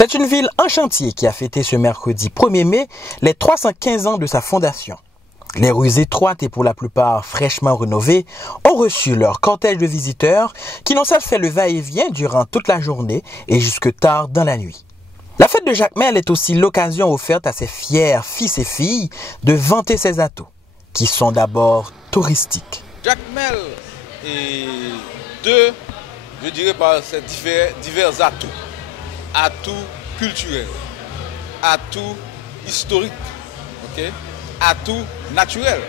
C'est une ville en chantier qui a fêté ce mercredi 1er mai les 315 ans de sa fondation. Les rues étroites et pour la plupart fraîchement rénovées ont reçu leur cortège de visiteurs qui n'ont pas fait le va-et-vient durant toute la journée et jusque tard dans la nuit. La fête de Jacmel est aussi l'occasion offerte à ses fiers fils et filles de vanter ses atouts, qui sont d'abord touristiques. Jacmel est je dirais par ses divers atouts. Atouts culturels, atouts historiques, atouts naturels.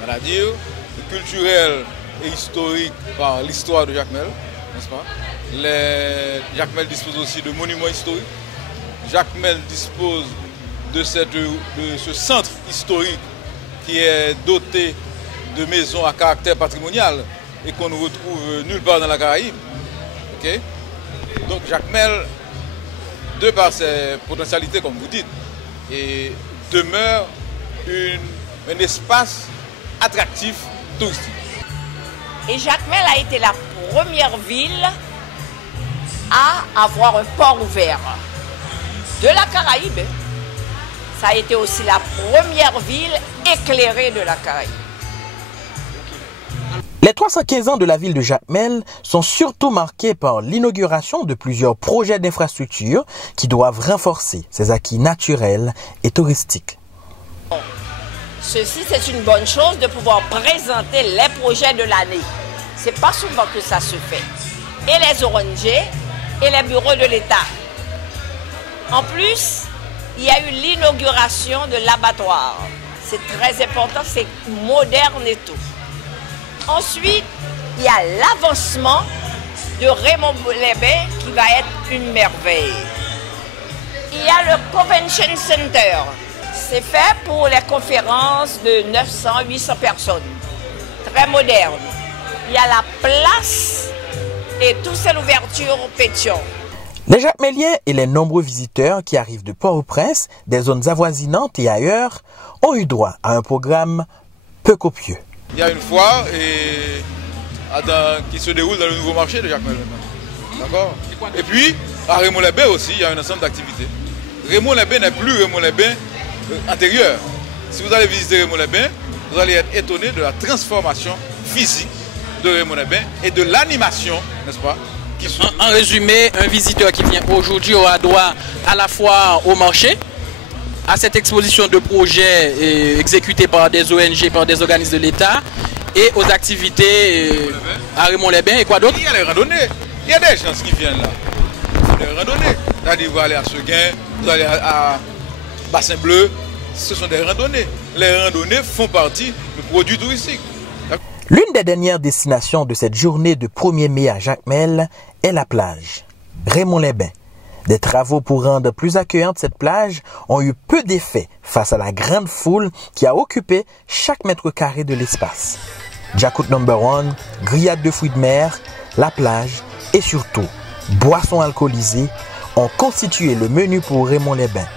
C'est-à-dire culturel et historique par l'histoire de Jacmel, n'est-ce pas? Jacmel dispose aussi de monuments historiques. Jacmel dispose de ce centre historique qui est doté de maisons à caractère patrimonial et qu'on ne retrouve nulle part dans la Caraïbe. Donc Jacmel, de par ses potentialités, comme vous dites, et demeure un espace attractif touristique. Et Jacmel a été la première ville à avoir un port ouvert de la Caraïbe. Ça a été aussi la première ville éclairée de la Caraïbe. Les 315 ans de la ville de Jacmel sont surtout marqués par l'inauguration de plusieurs projets d'infrastructures qui doivent renforcer ses acquis naturels et touristiques. Ceci, c'est une bonne chose de pouvoir présenter les projets de l'année. Ce n'est pas souvent que ça se fait. Et les ONG et les bureaux de l'État. En plus, il y a eu l'inauguration de l'abattoir. C'est très important, c'est moderne et tout. Ensuite, il y a l'avancement de Raymond Lebet qui va être une merveille. Il y a le Convention Center. C'est fait pour les conférences de 900-800 personnes. Très moderne. Il y a la place et tout c'est l'ouverture au pétion. Les Jacmeliens et les nombreux visiteurs qui arrivent de Port-au-Prince, des zones avoisinantes et ailleurs, ont eu droit à un programme peu copieux. Il y a une foire qui se déroule dans le nouveau marché de Jacmel. D'accord? Et puis, à Raymond-les-Bains aussi, il y a un ensemble d'activités. Raymond-les-Bains n'est plus Raymond-les-Bains antérieur. Si vous allez visiter Raymond-les-Bains, vous allez être étonné de la transformation physique de Raymond-les-Bains et de l'animation, n'est-ce pas? En résumé, un visiteur qui vient aujourd'hui aura droit à la fois au marché, à cette exposition de projets exécutés par des ONG, par des organismes de l'État, et aux activités à Raymond-les-Bains. Et quoi d'autre? Il y a les randonnées. Il y a des gens qui viennent là. Les randonnées. C'est-à-dire vous allez à Seguin, vous allez à Bassin Bleu. Ce sont des randonnées. Les randonnées font partie du produit touristique. L'une des dernières destinations de cette journée de 1er mai à Jacmel est la plage, Raymond-les-Bains. Des travaux pour rendre plus accueillante cette plage ont eu peu d'effet face à la grande foule qui a occupé chaque mètre carré de l'espace. Jacout No. 1, grillade de fruits de mer, la plage et surtout boissons alcoolisées ont constitué le menu pour Raymond-les-Bains.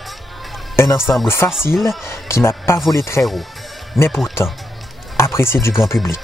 Un ensemble facile qui n'a pas volé très haut, mais pourtant apprécié du grand public.